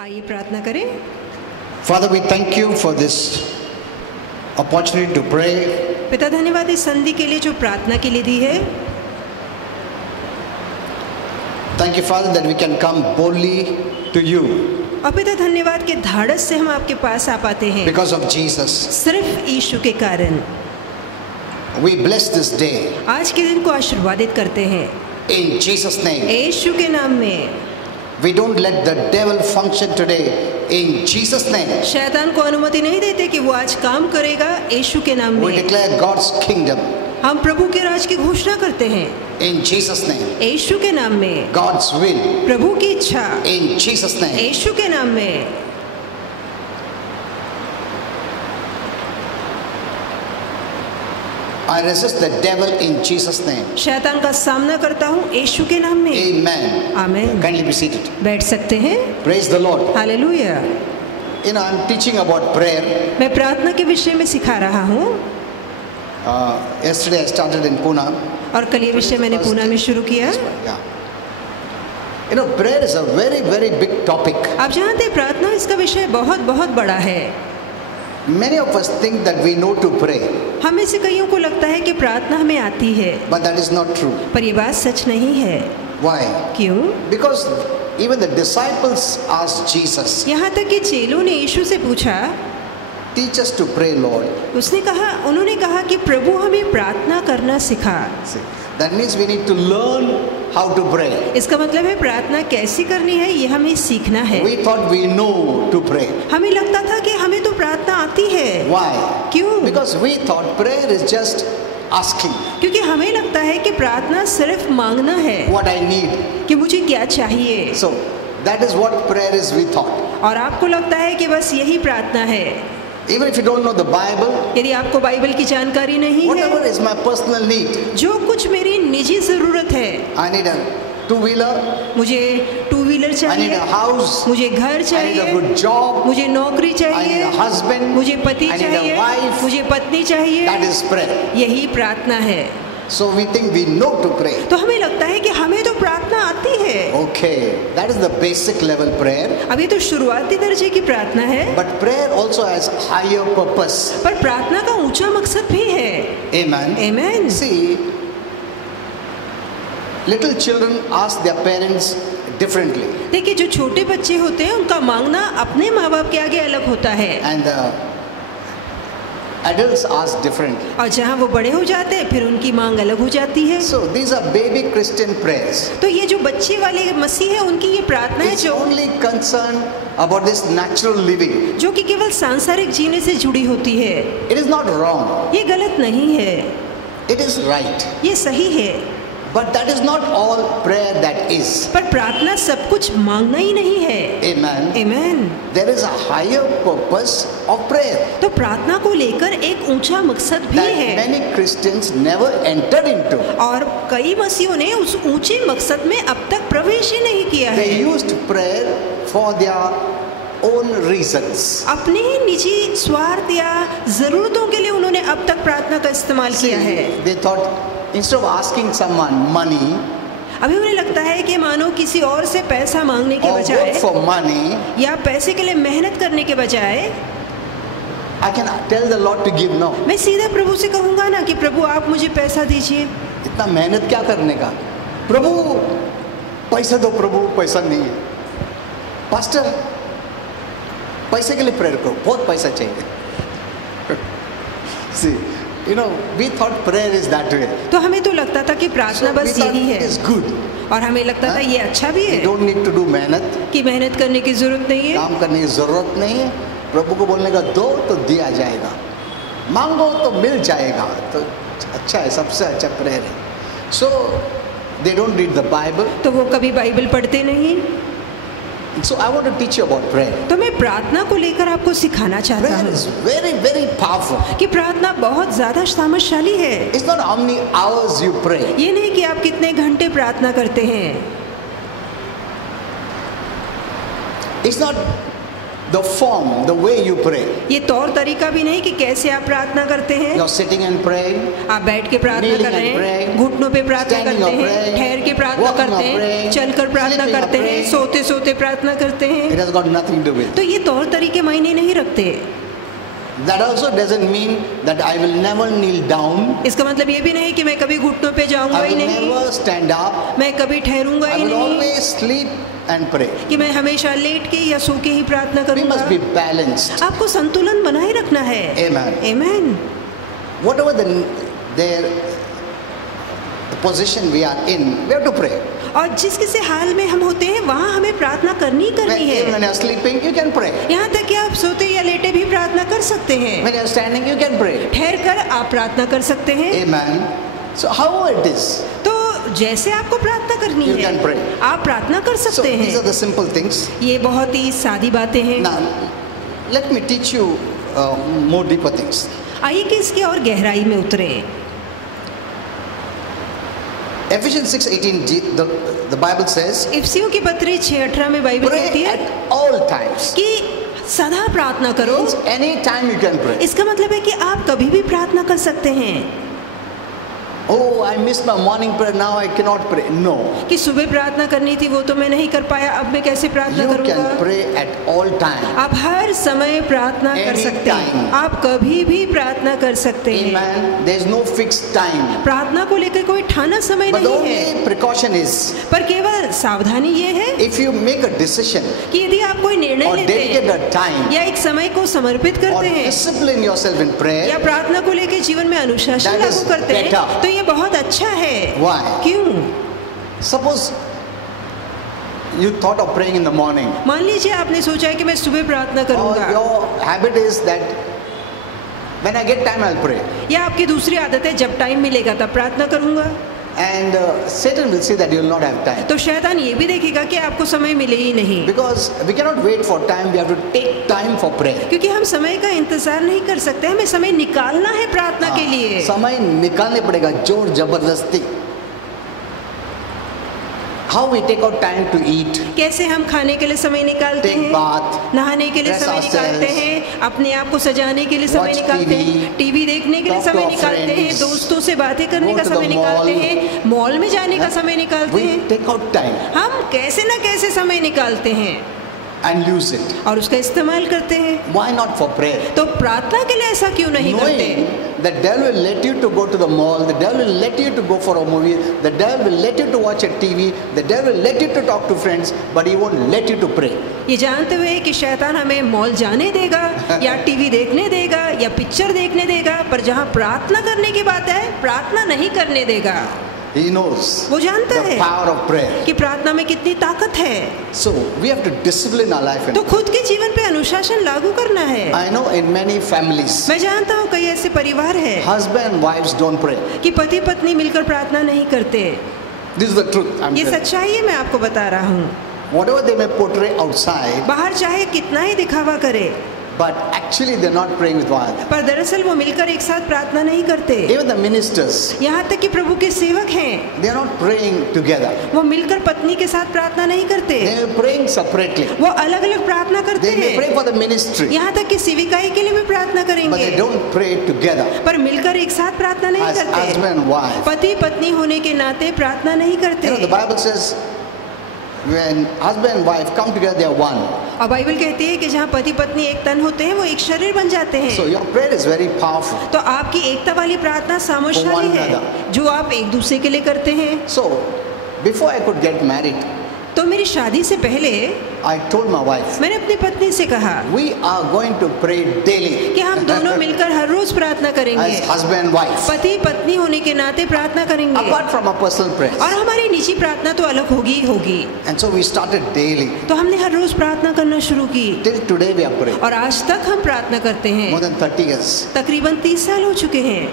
आइए प्रार्थना करें। Father, we thank you for this opportunity to pray. पिता धन्यवाद इस संधि के लिए जो प्रार्थना के लिए दी है। Thank you, Father, that we can come boldly to you और पिता धन्यवाद के धाड़स से हम आपके पास आ पाते हैं because of Jesus. सिर्फ यीशु के कारण। We bless this day आज के दिन को आशीर्वादित करते हैं in Jesus' name. यीशु के नाम में। We don't let the devil function today in Jesus' name. शैतान को अनुमति नहीं देते कि वो आज काम करेगा यीशु के नाम We में। declare God's kingdom हम प्रभु के राज की घोषणा करते हैं in Jesus' name. यीशु के नाम में। God's will प्रभु की इच्छा in Jesus' name. यीशु के नाम में। I resist the devil in Jesus' name. शैतान का सामना करता हूँ यीशु के नाम में। Amen. आमीन। Kindly be seated. बैठ सकते हैं। Praise the Lord. Hallelujah. You know, I'm teaching about prayer. मैं प्रार्थना के विषय में सिखा रहा हूँ Yesterday I started in Pune. और कल ये विषय मैंने पूना में शुरू किया। Yeah. You know, prayer is a very, very big topic. आप जानते हैं प्रार्थना इसका विषय बहुत बहुत बड़ा है। Many of us think that we know to pray, हम में से कईयों को लगता है कि प्रार्थना हमें आती है, but that is not true. पर ये बात सच नहीं है। Why? क्यों? Because even the disciples asked Jesus, यहाँ तक कि चेलों ने यीशु से पूछा, teach us to pray, Lord. उन्होंने कहा कि प्रभु हमें प्रार्थना करना सिखा। See, that means we need to learn how to pray. इसका मतलब है प्रार्थना कैसी करनी है ये हमें सीखना है। We thought we know to pray. हमें लगता था कि हमें तो प्रार्थना आती है। Why? क्यों? Because we thought prayer is just asking क्योंकि हमें लगता है कि प्रार्थना सिर्फ मांगना है what I need. कि मुझे क्या चाहिए। So that is what prayer is, we thought. और आपको लगता है कि बस यही प्रार्थना है। Even if you don't know the Bible, यदि आपको बाइबल की जानकारी नहीं whatever है, is my personal need, जो कुछ मेरी निजी जरूरत है, I need a two-wheeler, मुझे टू व्हीलर I need चाहिए, a house, मुझे घर I need a चाहिए, good job, मुझे नौकरी I need चाहिए, a husband, मुझे पति I need a चाहिए, wife. मुझे पत्नी चाहिए। That is prayer. यही प्रार्थना है। So we think we know to pray. तो हमें लगता है कि हमें तो प्रार्थना आती है। Okay, that is the basic level prayer. अब ये तो शुरुआती दर्जे की प्रार्थना है, But prayer also has higher purpose. पर प्रार्थना का ऊंचा मकसद भी है। Amen. आमीन। See, little children ask their parents differently. देखिए जो छोटे बच्चे होते हैं उनका मांगना अपने माँ बाप के आगे अलग होता है, And adults ask differently. और जहाँ वो बड़े हो जाते हैं फिर उनकी मांग अलग हो जाती है। So these are baby Christian prayers. तो ये जो बच्चे वाले मसीह है उनकी ये प्रार्थना है It's जो only concerned about this natural living. जो कि केवल सांसारिक जीने से जुड़ी होती है। It is not wrong. ये गलत नहीं है, It is right. ये सही है। But that is not all prayer that is. पर प्रार्थना सब कुछ मांगना ही नहीं है। Amen. आमीन। There is a higher purpose of prayer तो प्रार्थना को लेकर एक ऊंचा मकसद भी that है, many Christians never entered into. और कई मसीहों ने उस ऊंचे मकसद में अब तक प्रवेश ही नहीं किया है। They used prayer for their own reasons. अपने ही निजी स्वार्थ या जरूरतों के लिए उन्होंने अब तक प्रार्थना का इस्तेमाल किया है। They thought instead of asking someone money अभी उन्हें लगता है कि मानो किसी और से पैसा मांगने के or work बजाय for money, या पैसे के लिए मेहनत करने के बजाय I can tell the Lord to give now. मैं सीधा प्रभु से कहूँगा ना कि प्रभु आप मुझे पैसा दीजिए। इतना मेहनत क्या करने का? प्रभु पैसा दो, प्रभु पैसा नहीं है। पास्टर पैसे के लिए प्रेयर करो, बहुत पैसा चाहिए। See, you know, we thought prayer is that way. तो हमें तो लगता था कि प्रार्थना So we बस thought यही it is है, good. और हमें लगता था ये अच्छा भी We है don't need to do मेहनत, कि मेहनत करने की जरूरत नहीं है। काम करने की जरूरत नहीं है। प्रभु को बोलने का दो तो दिया जाएगा, मांगो तो मिल जाएगा। तो अच्छा है, सबसे अच्छा प्रेयर है। So they don't read the Bible. तो वो कभी बाइबल पढ़ते नहीं। So I want to teach you about prayer. तो मैं प्रार्थना को लेकर आपको सिखाना चाहता Prayer हूँ is very, very powerful. कि प्रार्थना बहुत ज्यादा सामर्थ्यशाली है। It's not how many hours you pray. ये नहीं कि आप कितने घंटे प्रार्थना करते हैं, It's not the form, the way you pray. ये तौर तरीका भी नहीं कि कैसे आप प्रार्थना करते हैं। You're sitting and praying. आप बैठ के प्रार्थना Kneeling कर रहे and हैं, praying. घुटनों पे प्रार्थना Standing करते or हैं, praying. ठहर के प्रार्थना Walking or करते हैं, praying. चलकर प्रार्थना Sleeping or करते हैं, praying. सोते सोते प्रार्थना करते It हैं। has got nothing to do with. तो ये तौर तरीके मायने नहीं रखते। That also doesn't mean that I will never kneel down. इसका मतलब ये भी नहीं कि मैं कभी घुटनों पे जाऊंगा I ही will नहीं, never stand up. मैं कभी ठहरूंगा I ही will नहीं, always sleep and pray. कि मैं हमेशा लेट के या सो के ही प्रार्थना We must be करूंगा। balanced. आपको संतुलन बनाए रखना है। Amen. आमीन। Whatever the position we are in, we have to pray. और जिस किसी हाल में हम होते हैं वहाँ हमें प्रार्थना करनी When है। you are sleeping, you can pray. यहाँ तक कि आप सोते या लेटे भी प्रार्थना कर सकते हैं। When you are standing, you can pray. ठहर कर आप प्रार्थना कर सकते हैं। Amen. So however it is, तो जैसे आपको प्रार्थना करनी You can pray. है आप प्रार्थना कर so सकते these are हैं। the simple things. ये बहुत ही सादी बातें हैं। Now, let me teach you more deeper things. आइए कि इसके और गहराई में उतरे। Ephesians 6:18, the Bible says, इफिसियों की पत्री 6:18 में बाइबल कहती pray है at all times. कि सदा प्रार्थना करो। Means any time you can pray. इसका मतलब है कि आप कभी भी प्रार्थना कर सकते हैं। Oh, I missed my morning prayer, now I cannot pray. No. कि सुबह प्रार्थना करनी थी वो तो मैं नहीं कर पाया, अब मैं कैसे प्रार्थना You करूंगा? can pray at all times. आप हर समय प्रार्थना कर Any सकते हैं। time. आप कभी भी प्रार्थना कर सकते हैं। Amen. There is no fixed time. प्रार्थना को लेकर कोई ठाना समय But the नहीं है, only precaution is, पर केवल सावधानी ये है if you make a decision कि यदि आप कोई निर्णय or लेते dedicate हैं a time या एक समय को समर्पित or करते हैं discipline yourself in prayer, या प्रार्थना को लेकर जीवन में अनुशासन That is लागू करते हैं better. तो ये बहुत अच्छा है। Why? क्यों? suppose you thought of praying in the morning, मान लीजिए आपने सोचा है कि मैं सुबह प्रार्थना or करूंगा, your habit is that when I get time I'll pray, या आपकी दूसरी आदत है जब टाइम मिलेगा तब प्रार्थना करूंगा, and Satan will see that you will not have time. तो शैतान ये भी देखेगा कि आपको समय मिले ही नहीं, Because we cannot wait for time, we have to take time for prayer. क्योंकि हम समय का इंतजार नहीं कर सकते, हमें समय निकालना है प्रार्थना के लिए। समय निकालने पड़ेगा जोर जबरदस्ती. How we take out time to eat, कैसे हम खाने के लिए समय निकालते take हैं, bath, नहाने के लिए dress समय निकालते ourselves, हैं, अपने आप को सजाने के लिए समय watch निकालते हैं, TV, टीवी देखने के लिए talk to समय our निकालते हैं, friends, दोस्तों से बातें करने go का to the समय निकालते mall. हैं, मॉल में जाने का समय निकालते we हैं। take out time हम कैसे ना कैसे समय निकालते हैं and use it. और उसका इस्तेमाल करते हैं। Why not for prayer? तो प्रार्थना के लिए ऐसा क्यों नहीं करते? Knowing the devil will let you to go to the mall, the devil will let you to go for a movie, the devil will let you to watch a TV, the devil will let you to talk to friends, but he won't let you to pray. ये जानते हुए कि शैतान हमें mall जाने देगा या TV देखने देगा या पिक्चर देखने देगा, पर जहाँ प्रार्थना करने की बात है प्रार्थना नहीं करने देगा। He knows वो जानता the है power of prayer. कि प्रार्थना में कितनी ताकत है। So we have to discipline our life. तो खुद के जीवन पे अनुशासन लागू करना है। I know in many families, मैं जानता हूँ कई ऐसे परिवार है husband and wives don't pray. कि पति पत्नी मिलकर प्रार्थना नहीं करते। This is the truth. I'm ये telling. सच्चाई है, मैं आपको बता रहा हूँ। Whatever they may portray outside, बाहर चाहे कितना ही दिखावा करे, but actually they're not praying with one another. पर दरअसल वो मिलकर एक साथ प्रार्थना नहीं करते। Even the ministers, यहाँ तक कि प्रभु के सेवक हैं, they're not praying together. वो मिलकर पत्नी के साथ प्रार्थना नहीं करते, They're praying separately. वो अलग अलग प्रार्थना करते They may pray हैं। for the ministry, यहाँ तक कि सेविकाई के लिए भी प्रार्थना but करेंगे, they don't pray together पर मिलकर एक साथ प्रार्थना नहीं as करते। husband and wife. पति पत्नी होने के नाते प्रार्थना नहीं करते। You know, the Bible says when husband and wife come together, they are one. और बाइबल कहती है कि जहाँ पति पत्नी एक तन होते हैं वो एक शरीर बन जाते हैं। So your prayer is very powerful. तो आपकी एकता वाली प्रार्थना सामर्थ्यशाली For one है जो आप एक दूसरे के लिए करते हैं। So before I could get married, तो मेरी शादी से पहले I told my wife, मैंने अपनी पत्नी से कहा we are going to pray daily कि हम दोनों मिलकर हर रोज प्रार्थना as करेंगे, husband and wife, पति पत्नी होने के नाते प्रार्थना करेंगे, apart from our personal prayers. और हमारी निजी प्रार्थना तो अलग होगी ही होगी। And so we started daily. तो हमने हर रोज प्रार्थना करना शुरू की Till today we are praying. और आज तक हम प्रार्थना करते More हैं। than 30 years. तकरीबन 30 साल हो चुके हैं,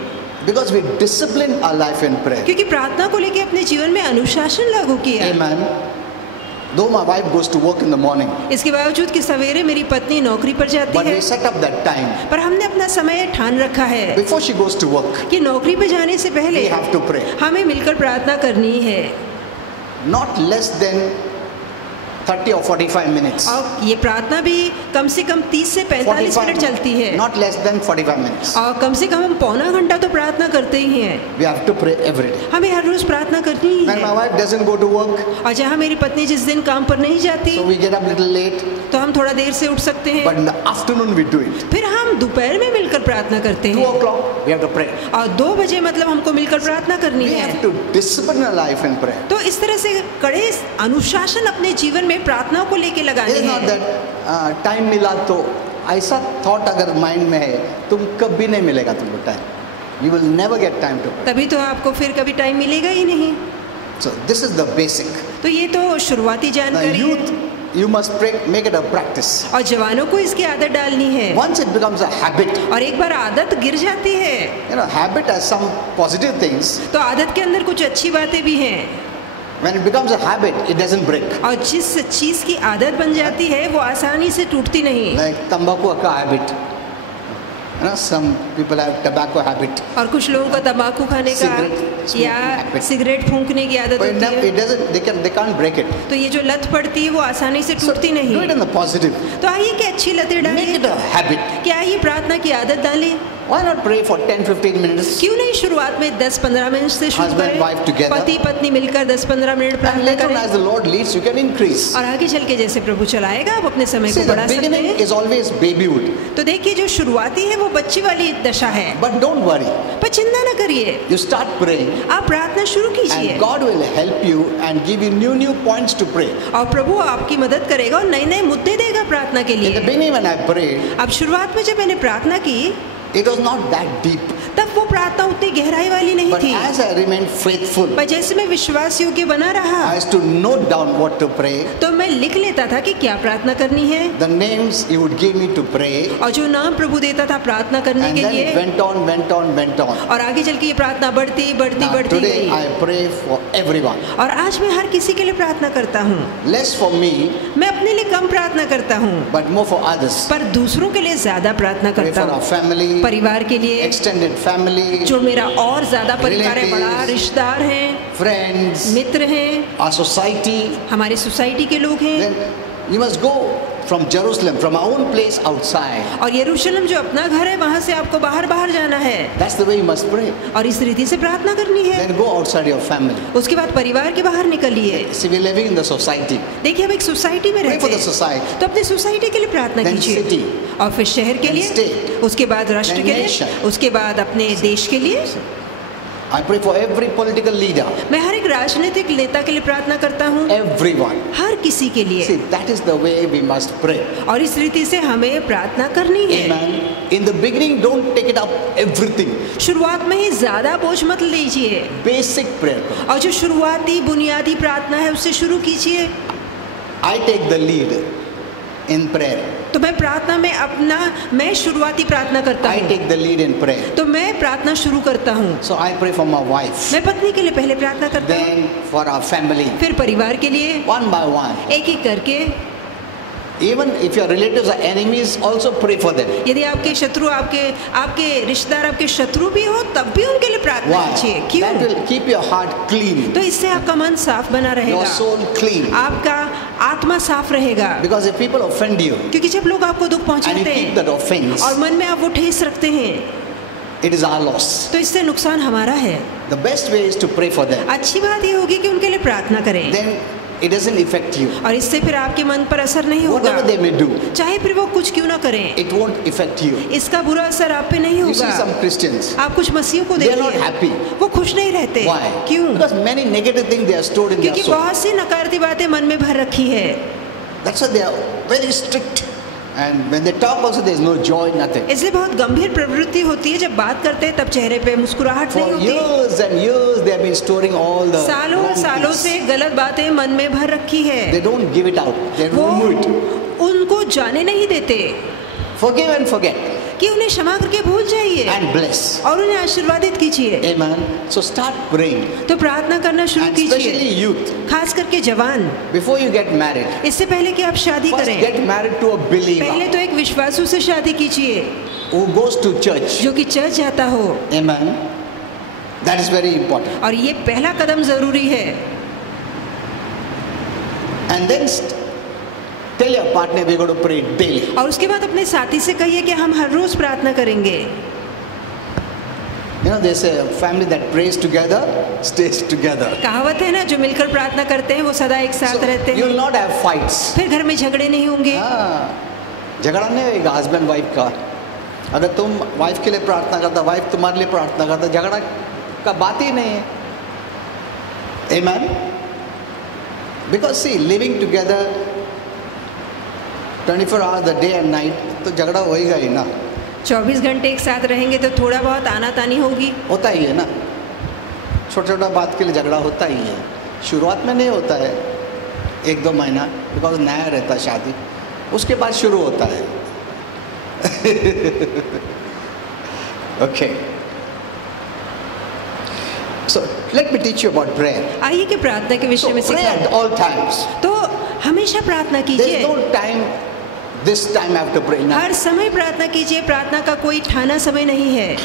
Because we discipline our life in prayer. क्योंकि प्रार्थना को लेकर अपने जीवन में अनुशासन लागू किया। Amen. Though my wife goes to work in the morning, इसके बावजूद कि सवेरे मेरी पत्नी नौकरी पर जाती but है, we set up that time. पर हमने अपना समय ठान रखा है Before she goes to work, कि नौकरी पे जाने से we पहले have to pray. हमें मिलकर प्रार्थना करनी है। Not less than 30 or 45 minutes. और ये प्रार्थना भी कम से कम 30 से 45 मिनट चलती है, not less than 45 minutes. और कम से कम हम पौना घंटा तो प्रार्थना करते ही हैं। We have to pray every day. हमें हर रोज प्रार्थना करनी ही When है। my wife doesn't go to work, और जहाँ मेरी पत्नी जिस दिन काम पर नहीं जाती, so we get up little late, तो हम थोड़ा देर से उठ सकते हैं, but in the afternoon we do it. फिर हम दोपहर में मिलकर प्रार्थना करते 2 हैं, o'clock we have to pray. और 2 बजे मतलब हमको मिलकर प्रार्थना करनी We है। have to discipline our life in prayer. तो इस तरह से कड़े अनुशासन अपने जीवन में प्रार्थनाओं को लेके लगाने It is not हैं। that time मिला तो ऐसा थॉट अगर माइंड में है, तुम कभी नहीं मिलेगा तुमको time. You will never get time to pray. तभी तो आपको फिर कभी टाइम मिलेगा ही नहीं। So this is the basic. तो ये तो शुरुआती The जानकारी youth, है, you must pray, make it a practice. और जवानों को इसकी आदत डालनी है। Once it becomes a habit, और एक बार आदत गिर जाती है, you know, habit has some positive things. तो आदत के अंदर कुछ अच्छी बातें भी हैं, When it becomes a habit, it doesn't break. और जिस चीज की आदत बन जाती है वो आसानी से टूटती नहीं। Like tobacco ka habit. You know, some people have tobacco habit. और कुछ लोगों का तंबाकू खाने का Cigarette smoking या habit. सिगरेट फूंकने की आदत But होती it है, doesn't. They can't break it. तो ये जो लत पड़ती है वो आसानी से So टूटती do it नहीं। in the positive. तो आइए कि अच्छी लतें Make डालें, it a habit. क्या ये प्रार्थना की आदत डालें? Why not pray for 10-15 minutes? क्यों नहीं शुरुआत में 10-15 मिनट से शुरू Husband, wife करें, together. पति पत्नी मिलकर 10-15 मिनट And प्रार्थना later on, करें, as the Lord leads, you can increase. और आगे चल के जैसे प्रभु चलाएगा आप अपने समय See, को the बढ़ा सकते beginning हैं। is always babyhood. तो देखिए जो शुरुआती है वो बच्ची वाली दशा है, But don't worry. पर चिंता न करिए, You start praying, आप प्रार्थना शुरू कीजिए and God will help you and give you new points to pray. और प्रभु आपकी मदद करेगा और नए नए मुद्दे देगा प्रार्थना के In the लिए। beginning, when I prayed, अब शुरुआत में जब मैंने प्रार्थना की it was not that deep. तब वो प्रार्थना उतनी गहराई वाली नहीं But थी, as I remained faithful, पर जैसे मैं विश्वास योग्य बना रहा I used to note down what to pray, तो मैं लिख लेता था कि क्या प्रार्थना करनी है, the names He would give me to pray, और जो नाम प्रभु देता था प्रार्थना करने and के then लिए, went on. और आगे चल के ये प्रार्थना बढ़ती बढ़ती Now बढ़ती today गई, I pray for everyone. और आज मैं हर किसी के लिए प्रार्थना करता हूँ। Less for me, मैं अपने लिए कम प्रार्थना करता हूँ, but more for others. पर दूसरों के लिए ज्यादा प्रार्थना Pray करता for our हूँ, family, परिवार के लिए, extended family, जो मेरा और ज्यादा परिवार है, Relatives. बड़ा रिश्तेदार हैं, friends, मित्र हैं, our society. हमारे सोसाइटी के लोग हैं, Then you must go from Jerusalem, from our own place outside. और यरूशलेम जो अपना घर है वहाँ से आपको बाहर बाहर जाना है, That's the way you must pray. और इस रीति से प्रार्थना करनी है। Then go outside your family. उसके बाद परिवार के बाहर निकलिए। See, we're living in the society. देखिए हम एक सोसाइटी में Pray रहते for the हैं, society. तो अपने सोसाइटी के लिए प्रार्थना Then कीजिए, city. और फिर शहर के Then लिए, state. उसके बाद राष्ट्र Then के लिए, nation. उसके बाद अपने देश के लिए। I pray for every political leader, मैं हर एक राजनीतिक नेता के लिए प्रार्थना करता हूँ, everyone. हर किसी के लिए, See, that is the way we must pray. और इस रीति से हमें प्रार्थना करनी है। Amen. In the beginning, don't take it up everything. शुरुआत में ही ज्यादा बोझ मत लीजिए, Basic prayer. और जो शुरुआती बुनियादी प्रार्थना है उससे शुरू कीजिए। I take the lead in prayer. तो मैं शुरुआती प्रार्थना करता I हूँ, take the lead in prayer. तो मैं प्रार्थना शुरू करता हूँ। So I pray for my wife, मैं पत्नी के लिए पहले प्रार्थना करता हूँ, then for our family, फिर परिवार के लिए, one by one. एक एक करके। Even if your relatives are enemies, also pray for them. यदि आपके शत्रु आपके रिश्तेदार आपके शत्रु भी हो तब भी उनके लिए प्रार्थना कीजिए। Why? क्यों? That will keep your heart clean, तो इससे आपका मन साफ बना your रहेगा, soul clean. आपका आत्मा साफ रहेगा। Because if people offend you क्योंकि जब लोग आपको दुख and you पहुंचाते keep हैं that offense, और मन में आप वो ठेस रखते हैं, it is our loss. तो इससे नुकसान हमारा है। The best way is to pray for them. अच्छी बात ये होगी कि उनके लिए प्रार्थना करें, Then it doesn't affect you. और इससे फिर आपके मन पर असर नहीं होगा, Whatever they may do, चाहे फिर वो कुछ क्यों ना करें, it won't affect you. इसका बुरा असर आप पे नहीं You see some होगा। Christians, आप कुछ मसीहों को they are not देखिए, happy. वो खुश नहीं रहते। Why? क्यों? Because many negative things they are stored in their क्योंकि soul. बहुत सी नकारात्मक बातें मन में भर रखी है, That's why they are very strict. And when they talk also there is no joy, nothing. इसलिए बहुत गंभीर प्रवृत्ति होती है। जब बात करते हैं तब चेहरे पे मुस्कुराहट For नहीं होती। years and years they have been storing all the सालों wrong सालों things. से गलत बातें मन में भर रखी है, They don't give it out. They वो remove it. उनको जाने नहीं देते Forgive and forget कि उन्हें क्षमा करके भूल जाइए and bless. और उन्हें आशीर्वादित कीजिए। Amen. So start praying. तो प्रार्थना करना शुरू And especially कीजिए, youth. खास करके जवान। Before you get married, इससे पहले कि आप शादी first करें, get married to a पहले believer तो एक विश्वासू से शादी कीजिए who goes to church. जो कि चर्च जाता हो, Amen. That is very important. और ये पहला कदम जरूरी है। And then Tell your partner we're going to pray daily. और उसके बाद अपने साथी से कहिए कि हम हर रोज प्रार्थना करेंगे। You know, they say a family that prays together stays together. कहावत है ना, जो मिलकर प्रार्थना करते हैं वो सदा एक साथ रहते You will हैं। not have fights. फिर घर में झगड़े नहीं होंगे। हाँ, झगड़ा नहीं होगा हस्बैंड वाइफ का। अगर तुम वाइफ के लिए प्रार्थना करता, वाइफ तुम्हारे लिए प्रार्थना करता, झगड़ा का बात ही नहीं है। Amen. Because see, living together 24 hours the day and night, तो झगड़ा होएगा ही ना। 24 घंटे एक साथ रहेंगे तो थोड़ा बहुत आना तानी होगी। होता ही है ना, छोटा छोटा बात के लिए झगड़ा होता ही है। शुरुआत में नहीं होता है, 1-2 महीना, बिकॉज नया रहता है शादी, उसके बाद शुरू होता है। Okay, so let me teach you about prayer. आइए कि प्रार्थना के विषय में प्रे एट सिखाएं। All times. तो हमेशा प्रार्थना देयर इज कीजिए, no time, this time I have to pray. हर समय प्रार्थना कीजिए। प्रार्थना का कोई ठाना समय नहीं है।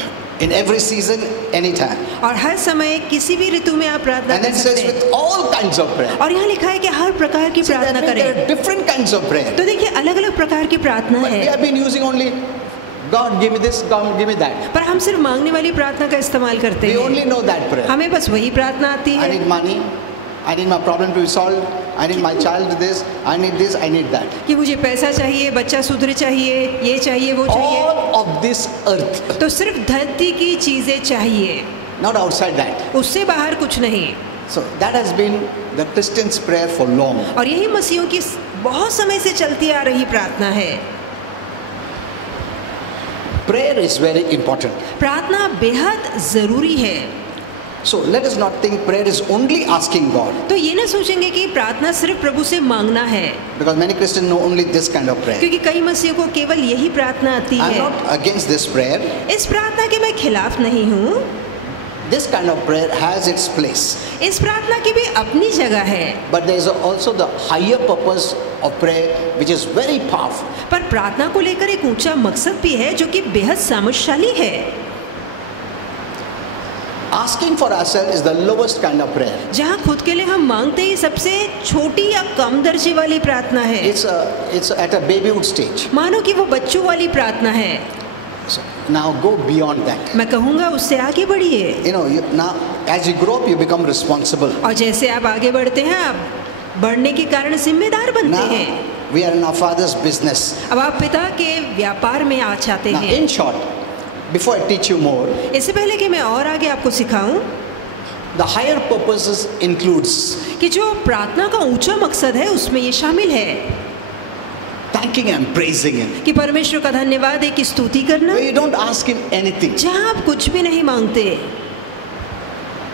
In every season, any time. और हर समय किसी भी ऋतु में आप प्रार्थना And कर it सकते says हैं। with all kinds of prayer. और यहाँ लिखा है कि हर प्रकार की See, प्रार्थना that means there करें। are different kinds of prayer. तो देखिए अलग अलग प्रकार की प्रार्थना But we है, have been using only God give me this, God give me that. पर हम सिर्फ मांगने वाली प्रार्थना का इस्तेमाल करते We हैं। only know that prayer. हमें बस वही प्रार्थना आती I है। need money, I need my problem to be solved, I need my child this, I need that. कि मुझे पैसा चाहिए, बच्चा सुधर चाहिए, ये चाहिए, वो चाहिए। All of this earth, तो सिर्फ धरती की चीजें चाहिए, not outside that. उससे बाहर कुछ नहीं। So that has been the Christian's prayer for long. और यही मसीहों की बहुत समय से चलती आ रही प्रार्थना है। Prayer is very important. प्रार्थना बेहद जरूरी है। So let us not think prayer is only asking God, तो ये ना सोचेंगे कि प्रार्थना सिर्फ प्रभु से मांगना है, because many Christians know only this kind of prayer. क्योंकि कई मसीहों को केवल यही प्रार्थना आती I'm है। not against this prayer. इस प्रार्थना के मैं खिलाफ नहीं हूँ। This kind of prayer has its place. इस प्रार्थना की भी अपनी जगह है, But there is also the higher purpose of prayer, which is very powerful. पर प्रार्थना को लेकर एक ऊंचा मकसद भी है जो कि बेहद सामर्थ्यशाली है। Asking for ourselves is the lowest kind of prayer. जहाँ खुद के लिए हम मांगते ही सबसे छोटी या कम दर्जे वाली प्रार्थना है। It's at a babyhood stage. मानो कि वो बच्चों वाली प्रार्थना है। So now go beyond that. मैं कहूँगा उससे आगे बढ़िए। You know, now as you grow up, you become responsible. और जैसे आप आगे बढ़ते हैं, आप बढ़ने के कारण जिम्मेदार बनते Now हैं। we are in our Father's business. अब आप पिता के व्यापार में आ जाते Now, हैं। in short, before I teach you more, इससे पहले कि मैं और आगे आपको सिखाऊं the higher purposes includes कि जो प्रार्थना का ऊंचा मकसद है उसमें ये शामिल है thanking and praising Him. कि परमेश्वर का धन्यवाद है, कि स्तुति करना, Where you don't ask Him anything. जहाँ आप कुछ भी नहीं मांगते,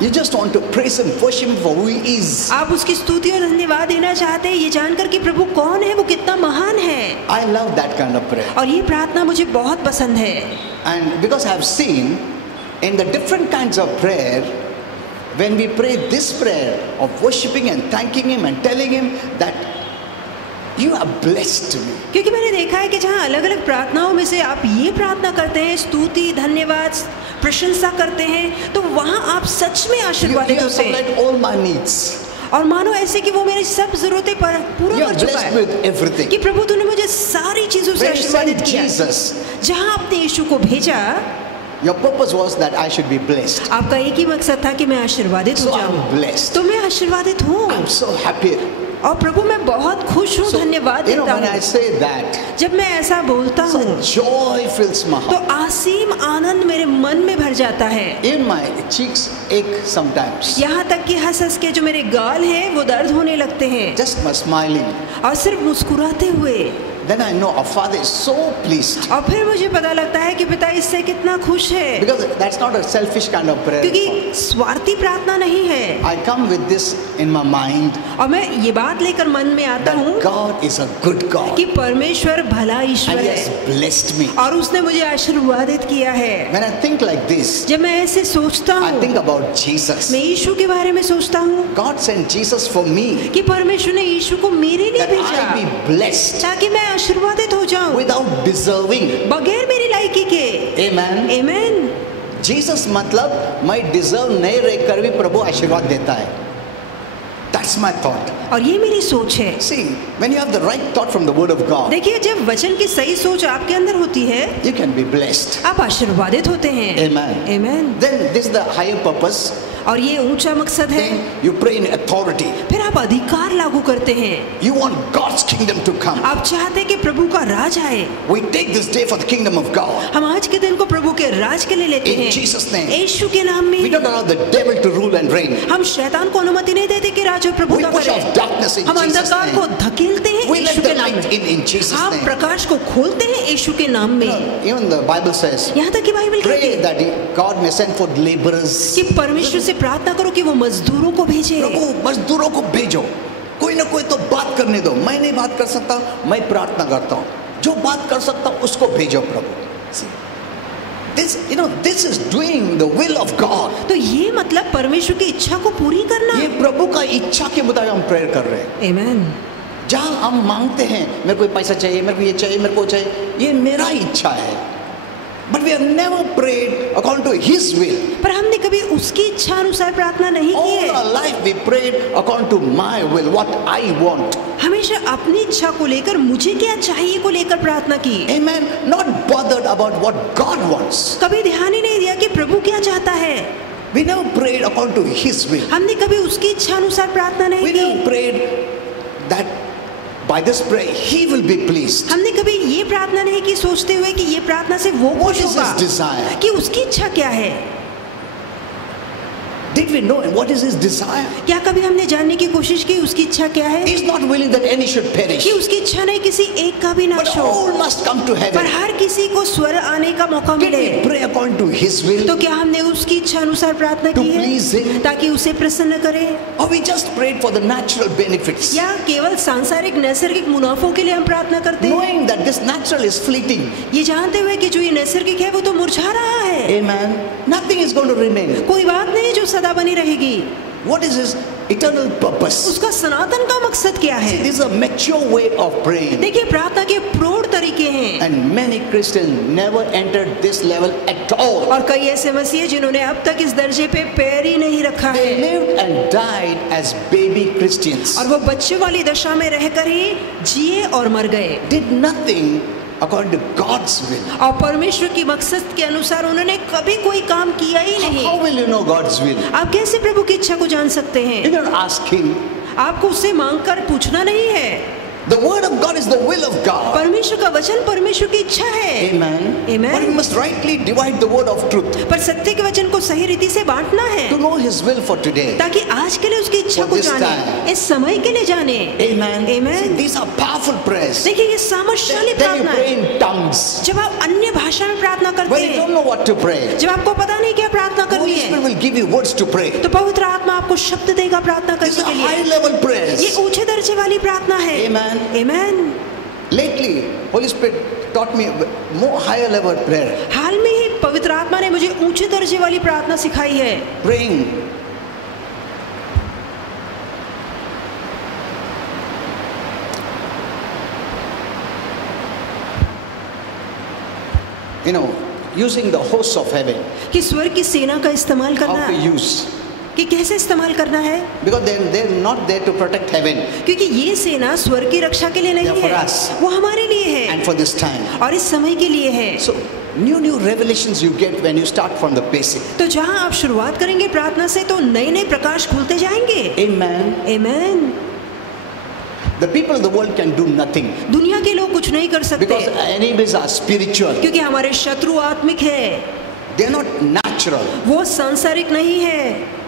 You just want to praise Him, worship Him for who He is. आप उसकी स्तुति और धन्यवाद देना चाहते हैं, ये जानकर कि प्रभु कौन है, वो कितना महान है। I love that kind of prayer. और ये प्रार्थना मुझे बहुत पसंद है। And because I have seen in the different kinds of prayer, when we pray this prayer of worshiping and thanking Him and telling Him that you are blessed me. क्योंकि मैंने देखा है कि जहाँ अलग अलग प्रार्थनाओं में से आप ये प्रार्थना करते हैं, स्तुति, धन्यवाद, प्रशंसा करते हैं, तो वहाँ आप सच में You आशीर्वादित have होते हैं। supplied all my needs. और मानो ऐसे कि वो मेरी सब जरूरतें पूरा You कर have चुका blessed है, me with everything. कि प्रभु तूने मुझे सारी चीजों से When you आशीर्वादित sent किया। Jesus, जहाँ आपने यीशु को भेजा, your purpose was that I should be blessed. आपका एक ही मकसद था कि मैं आशीर्वादित So हो I'm जाऊं। blessed. तो मैं आशीर्वादित हूँ I'm so happy. और प्रभु मैं बहुत खुश हूँ, So, धन्यवाद you know, देता when I हूँ। say that, जब मैं ऐसा बोलता हूँ joy fills my तो heart. असीम आनंद मेरे मन में भर जाता है। Even my cheeks ache sometimes. यहाँ तक कि हंस हंस के जो मेरे गाल हैं वो दर्द होने लगते हैं, Just by smiling. और सिर्फ मुस्कुराते हुए। Then I know our Father is so pleased. और फिर मुझे पता लगता है कि पिता इससे कितना खुश है, Because that's not a selfish kind of prayer. क्योंकि स्वार्थी प्रार्थना नहीं है। I come with this in my mind और मैं ये बात लेकर मन में आता that हूँ God is a good God कि परमेश्वर भला and ईश्वर He has है blessed me. और उसने मुझे आशीर्वादित किया है। When I think like this, जब मैं ऐसे सोचता I think हूँ, about Jesus. मैं यीशु के बारे में सोचता हूँ God sent Jesus for me कि परमेश्वर ने यीशु को मेरे लिए that I भेजा be blessed ताकि मैं आशीर्वादित हो जाऊं without deserving. बगैर मेरी लायकी के। Amen. आमीन। Jesus मतलब मैं डिजर्व नहीं रह कर भी प्रभु आशीर्वाद देता है। That's That's my thought. और ये मेरी सोच है। See, when you have the right thought from the Word of God, देखिए, जब वचन की सही सोच आपके अंदर होती है, you can be blessed. आप आशीर्वादित होते हैं। Amen. Amen. Then this is the higher purpose. और ये ऊंचा मकसद है। Then you pray in authority. फिर आप अधिकार लागू करते हैं। You want God's kingdom to come. आप चाहते हैं कि प्रभु का राज आए। We take this day for the kingdom of God. हम आज के दिन को प्रभु के राज के लिए लेते In हैं। Jesus' name. यीशु के नाम We में। don't allow the devil to rule and reign. हम शैतान को अनुमति नहीं देते कि राज और We प्रभुता push off करे। darkness in हम Jesus' अंधकार name. को धकेलते हैं We let यीशु the के नाम light में। in Jesus' हम name. प्रकाश को खोलते हैं यीशु के नाम में। Even the Bible says, यहाँ तक कि बाइबल कहती pray है that God may send forth laborers. कि परमेश्वर से प्रार्थना करो कि वो मजदूरों को भेजे। प्रभु मजदूरों को भेजो, कोई ना कोई तो बात करने दो। मैं नहीं बात कर सकता, मैं प्रार्थना करता हूँ। जो बात कर सकता हूँ उसको भेजो प्रभु। See, this is doing the will of God. तो ये मतलब परमेश्वर की इच्छा को पूरी करना। ये प्रभु का इच्छा के मुताबिक हम प्रेयर कर रहे हैं। Amen. जहाँ हम मांगते हैं, मेरे को ये पैसा चाहिए, मेरे को ये चाहिए, मेरे को चाहिए, ये मेरा इच्छा है। But we have never prayed according to His will. पर हमने कभी उसकी इच्छा अनुसार प्रार्थना नहीं की All है। our life we prayed according to my will, what I want. हमेशा अपनी इच्छा को लेकर, मुझे क्या चाहिए को लेकर प्रार्थना की। Amen. Not bothered about what God wants. कभी ध्यान ही नहीं दिया कि प्रभु क्या चाहता है। We never prayed according to His will. हमने कभी उसकी इच्छा अनुसार प्रार्थना नहीं We की। never prayed that by this prayer He will be pleased. हमने कभी ये प्रार्थना नहीं की सोचते हुए कि ये प्रार्थना से वो What खुश is होगा, His desire? कि उसकी इच्छा क्या है। Did we know what is His desire? क्या कभी हमने जानने की कोशिश की उसकी इच्छा क्या है? He is not willing that any should perish, कि उसकी इच्छा नहीं किसी एक का भी but नाश हो, all must come to पर heaven. हर किसी को स्वर्ग आने का मौका Did मिले। we pray according to His will? तो क्या हमने उसकी इच्छा अनुसार प्रार्थना To की please है Him? ताकि उसे प्रसन्न करे, Or we just prayed for the natural benefits, या केवल सांसारिक नैसर्गिक मुनाफों के लिए हम प्रार्थना करते हैं, knowing that this natural is fleeting? ये जानते हुए कि जो ये नैसर्गिक है वो तो मुरझा रहा है। Amen. Nothing is going to remain. कोई बात नहीं जो सदा बनी रहेगी। What is His eternal purpose? उसका सनातन का मकसद क्या See, है? this is a mature way of praying. देखिए, प्रार्थना के प्रौढ़ तरीके हैं, And many Christians never entered this level at all. और कई ऐसे मसीह हैं जिन्होंने अब तक इस दर्जे पे पैर ही नहीं रखा They है, lived and died as baby Christians. और वो बच्चों वाली दशा में रहकर ही जिए और मर गए, Did nothing according to God's will. और परमेश्वर की मकसद के अनुसार उन्होंने कभी कोई काम किया ही नहीं। How will you know God's will? आप कैसे प्रभु की इच्छा को जान सकते You हैं? don't ask Him. आपको उससे मांग कर पूछना नहीं है। The word of God is the will of God. परमेश्वर का वचन परमेश्वर की इच्छा है। Amen. Amen. But we must rightly divide the word of truth पर सत्य के वचन को सही रीति से बांटना है, to know His will for today. ताकि आज के लिए उसकी इच्छा For को this जाने, time. इस समय के लिए जाने। Amen. Amen. See, these are powerful prayers. देखिए, ये सामर्थ्यशाली Then you प्रार्थना pray है। in tongues. जब आप अन्य भाषा में प्रार्थना करते When you don't हैं, know what to pray, जब आपको पता नहीं क्या प्रार्थना करनी Holy Spirit है, will give you words to pray. तो पवित्र आत्मा आपको शब्द देगा प्रार्थना These करने are के लिए। high level prayers. ये ऊंचे दर्जे वाली प्रार्थना है। Amen. Amen. Lately, Holy Spirit taught me more higher level prayer. हाल में ही पवित्र आत्मा ने मुझे ऊंचे दर्जे वाली प्रार्थना सिखाई है। Praying. You know, using the hosts of heaven. कि स्वर्ग की सेना का इस्तेमाल करना How to है, use. कि कैसे इस्तेमाल करना है, Because they're not there to protect heaven क्योंकि ये सेना स्वर्ग की रक्षा के लिए नहीं They are for है, us. वो हमारे लिए है and for this time. और इस समय के लिए है। So, new revelations you get when you start from the basic. तो जहाँ आप शुरुआत करेंगे प्रार्थना से, तो नए नए प्रकाश खुलते जाएंगे। Amen. Amen. The people of the world can do nothing दुनिया के लोग कुछ नहीं कर सकते, because enemies are spiritual. क्योंकि हमारे शत्रु आत्मिक है, They're not natural. वो सांसारिक नहीं है।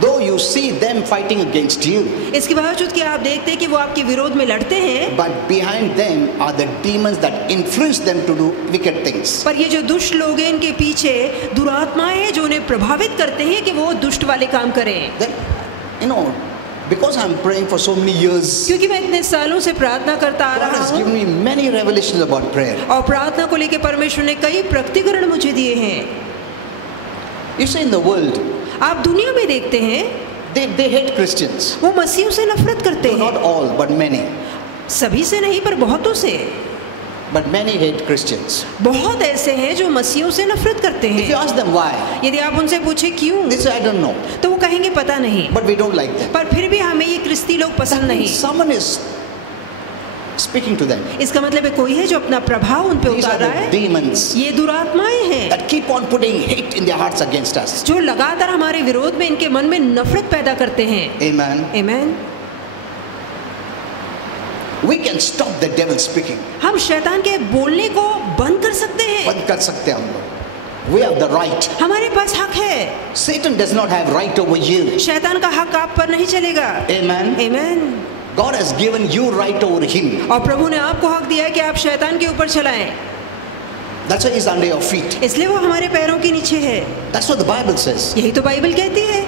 Though you see them fighting against you, इसके बावजूद कि आप देखते हैं कि वो आपके विरोध में लड़ते हैं, but behind them are the demons that influence them to do wicked things. पर ये जो दुष्ट लोग हैं, इनके पीछे दुरात्माएं हैं जो उन्हें प्रभावित करते हैं कि वो दुष्ट वाले काम करें। Then, you know, because I'm praying for so many years, क्योंकि मैं इतने सालों से प्रार्थना करता आ God रहा has हूँ, given me many revelations about prayer. और प्रार्थना को लेकर परमेश्वर ने कई प्रकटीकरण मुझे दिए हैं। You see, in the world, आप दुनिया में देखते हैं, they hate Christians. वो मसीहों से नफरत करते No, not हैं, all, but many. सभी से नहीं पर बहुतों से। But many hate Christians. बहुत ऐसे हैं जो मसीहों से नफरत करते If you हैं। ask them why, यदि आप उनसे पूछे क्यों, they say, I don't know. तो वो कहेंगे पता नहीं, But we don't like them. पर फिर भी हमें ये क्रिस्ती लोग पसंद नहीं। Someone is speaking to them. इसका मतलब है कोई है जो अपना प्रभाव उन पे These are उतार रहा the है। demons ये दुरात्माएं हैं that keep on putting hate in their hearts against us. जो लगातार हमारे विरोध में, इनके मन में नफरत पैदा करते हैं। Amen. आमीन। We can stop the devil speaking. हम शैतान के बोलने को बंद कर सकते हैं। बंद कर सकते हैं हम लोग. We have the right. हमारे पास हक है। Satan does not have right over you. शैतान का हक आप पर नहीं चलेगा। Amen. आमीन। God has given you right over him. और प्रभु ने आपको हक दिया है कि आप शैतान के ऊपर चलाएं। That's why he's under your feet. इसलिए वो हमारे पैरों के नीचे है। That's what the Bible says. यही तो बाइबल कहती है।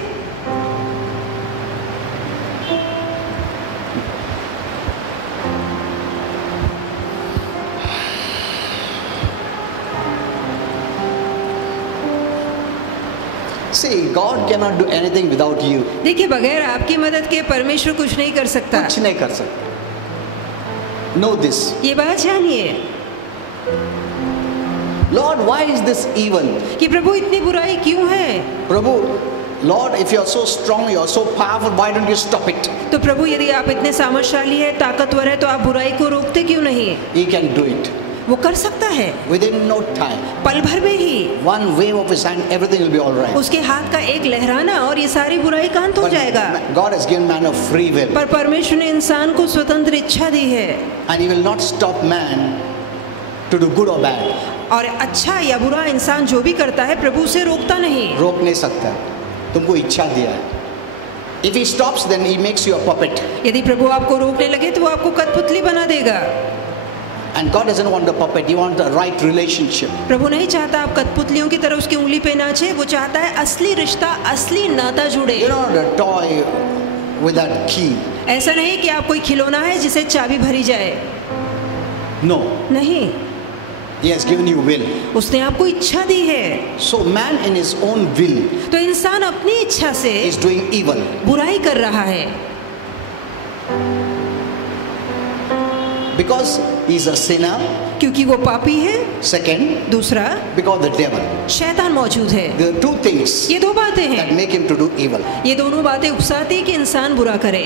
See, God cannot do anything without you. देखिए, बगैर आपकी मदद के परमेश्वर कुछ नहीं कर सकता। कुछ नहीं कर सकता. Know this. ये बात जानिए Lord, why is this evil? कि प्रभु इतनी बुराई क्यों है। Prabhu, Lord, if you are so strong, you are so powerful, why don't you stop it? तो प्रभु, यदि आप इतने सामर्थशाली है, ताकतवर है, तो आप बुराई को रोकते क्यों नहीं। He can do it. वो कर सकता है Within no time. पल भर में ही। One wave of his hand, everything will be all right. उसके हाथ का एक लहराना और ये सारी बुराई का अंत हो जाएगा। God has given man a free will. पर परमेश्वर ने इंसान को स्वतंत्र इच्छा दी है। And he will not stop man to do good or bad. और अच्छा या बुरा इंसान जो भी करता है, प्रभु उसे रोकता नहीं। रोक नहीं सकता. तुमको इच्छा दिया है. If he stops, then he makes you a puppet. यदि प्रभु आपको रोकने लगे तो वो आपको कठपुतली बना देगा। And God doesn't want a puppet. He wants a right relationship. प्रभु नहीं चाहता आप कठपुतलियों की तरह उसकी उंगली पे नाचे। वो चाहता है असली रिश्ता, असली नाता जुड़े। You're not a toy with that key. ऐसा नहीं कि आप कोई खिलौना है जिसे चाबी भरी जाए। No. नहीं, He has given you will. उसने आपको इच्छा दी है। So man in his own will तो इंसान अपनी इच्छा से is doing evil. बुराई कर रहा है। Because he's a sinner. क्योंकि वो पापी है। Second, दूसरा, because the devil. शैतान मौजूद है। There are two things ये दो बातें that हैं। make him to do evil. ये दोनों बातें उकसाती है कि इंसान बुरा करे।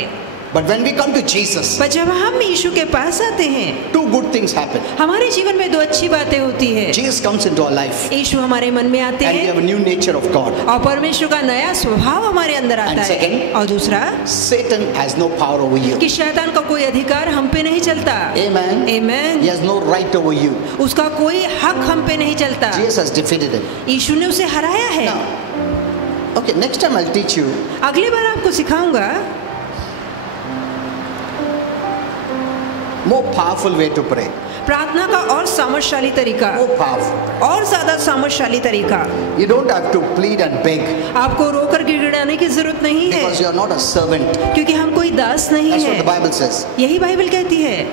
But when we come to Jesus, पर जब हम यीशु के पास आते हैं, two good things happen. हमारे जीवन में दो अच्छी बातें होती है। Jesus comes into our life यीशु हमारे मन में आते and we हैं have a new nature of God. और परमेश्वर का नया स्वभाव हमारे अंदर आता And है। second, और दूसरा, Satan has no power over you. कि शैतान का कोई अधिकार हम पे नहीं चलता। Amen. आमीन। He has no right over you. उसका कोई हक हम पे नहीं चलता। Jesus has defeated him. यीशु ने उसे हराया है। Now, okay, next time I'll teach you अगली बार आपको सिखाऊंगा more powerful way to pray. प्रार्थना का और सामर्थशाली तरीका, More powerful. और ज्यादा सामर्थशाली तरीका। You don't have to plead and beg आपको रोकर गिड़गिड़ाने की जरूरत नहीं है, because you are not a servant. क्योंकि हम कोई दास नहीं That's what the है। Bible says. यही बाइबल कहती है,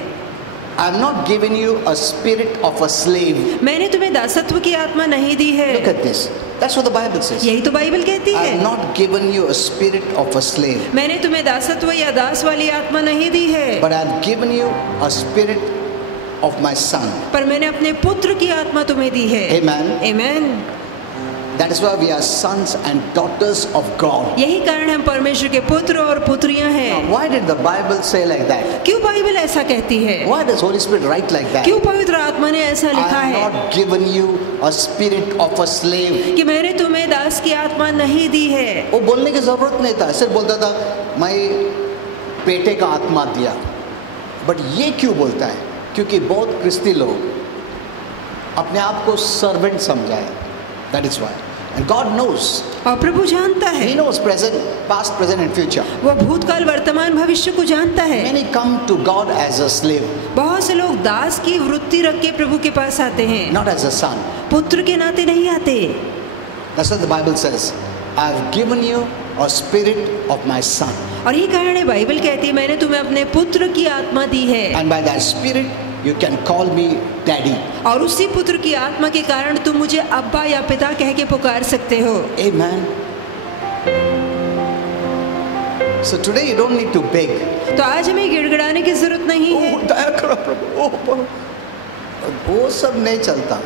I have not given you a spirit of a slave. मैंने तुम्हें दासत्व की आत्मा नहीं दी है। Look at this. That's what the Bible says. यही तो बाइबल कहती I है, have not given you a spirit of a slave, मैंने तुम्हें दासत्व या दास वाली आत्मा नहीं दी है, but I have given you a spirit of my son. पर मैंने अपने पुत्र की आत्मा तुम्हें दी है। Amen. आमीन। That is why we are sons and daughters of God. यही कारण हम परमेश्वर के पुत्र और पुत्रियां Now, हैं। why did the Bible say like that? क्यों बाइबल ऐसा कहती है? Why does Holy Spirit write like that? क्यों पवित्र आत्मा ने ऐसा I लिखा have है not given you a spirit of a slave. कि मैंने तुम्हें दास की आत्मा नहीं दी है। वो बोलने की जरूरत नहीं था, सिर्फ बोलता था मैं बेटे का आत्मा दिया। बट ये क्यों बोलता है? क्योंकि बहुत क्रिस्ती लोग अपने आप को सर्वेंट समझा है। That is why. And God knows. और प्रभु जानता है, He knows present, past, present and future. वो भूतकाल वर्तमान भविष्य को जानता है। Many come to God as a slave, बहुत से लोग दास की वृत्ति रख के प्रभु के पास आते हैं, not as a son. पुत्र के नाते नहीं आते। That's what the Bible says. I have given you a spirit of my son. और ये कारण है बाइबल कहती है, मैंने तुम्हें अपने पुत्र की आत्मा दी है। And by that spirit, you can call me daddy. और उसी पुत्र की आत्मा के कारण तुम मुझे अब्बा या पिता कह के पुकार सकते हो। Amen. So today you don't need to beg. तो आज हमें गिड़गिड़ाने की जरूरत नहीं है। दया करो प्रभु। वो सब नहीं चलता।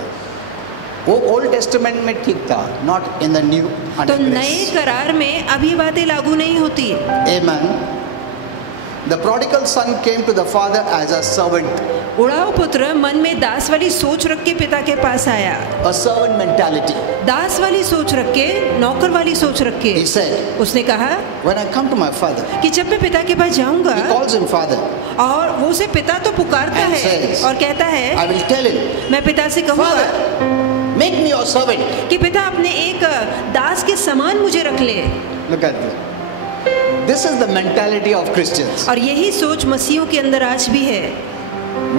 वो ओल्ड टेस्टामेंट में ठीक था, नॉट इन द न्यू। तो नए करार में अब ये बातें लागू नहीं होती। Amen. The prodigal son came to the father as a servant. उड़ाऊ पुत्र मन में दास वाली सोच रख के पिता के पास आया। A servant mentality. दास वाली सोच रख के, नौकर वाली सोच रख के He said, उसने कहा when I come to my father, कि जब मैं पिता के पास जाऊंगा, he calls him father. और वो उसे पिता तो पुकारता And है says, और कहता है, I will tell him, मैं पिता से कहूंगा Father, make me your servant. कि पिता अपने एक दास के समान मुझे रख ले। Look at this. This is the mentality of Christians. और यही सोच मसीहों के अंदर आज भी है।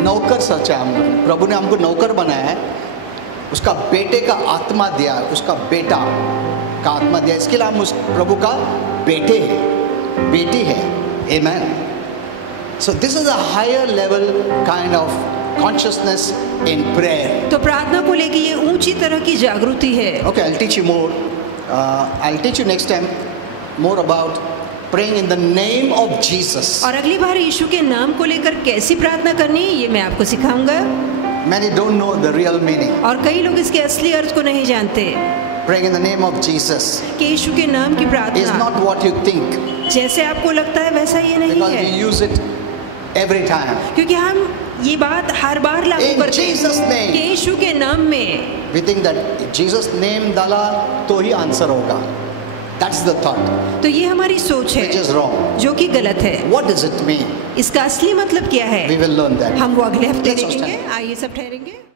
नौकर सच है हम, प्रभु ने हमको नौकर बनाया है, उसका बेटे का आत्मा दिया, उसका बेटा का आत्मा दिया, इसके लिए हम उस प्रभु का बेटे हैं, बेटी है। Amen. So this is a higher level kind of consciousness in prayer. तो प्रार्थना को लेके ये ऊंची तरह की जागृति है। Okay, I'll teach you more. I'll teach you next time more about praying in the name of Jesus. और अगली बार यीशु के नाम को लेकर कैसी प्रार्थना करनी है ये मैं आपको सिखाऊंगा। Many don't know the real meaning. और कई लोग इसके असली अर्थ को नहीं जानते। Praying in the name of Jesus कि यीशु के नाम की is प्रार्थना not what you think, जैसे आपको लगता है वैसा ये नहीं because we है, use it every time. क्योंकि हम ये बात हर बार लागू In करते Jesus' हैं name. कि यीशु के नाम में। We think that Jesus name डाला तो ही आंसर होगा. That's the thought, तो ये हमारी सोच which is है wrong. जो कि गलत है। What does it mean? इसका असली मतलब क्या है We will learn that. हम वो अगले हफ्ते Let's all देखेंगे। stand. आइए सब ठहरेंगे।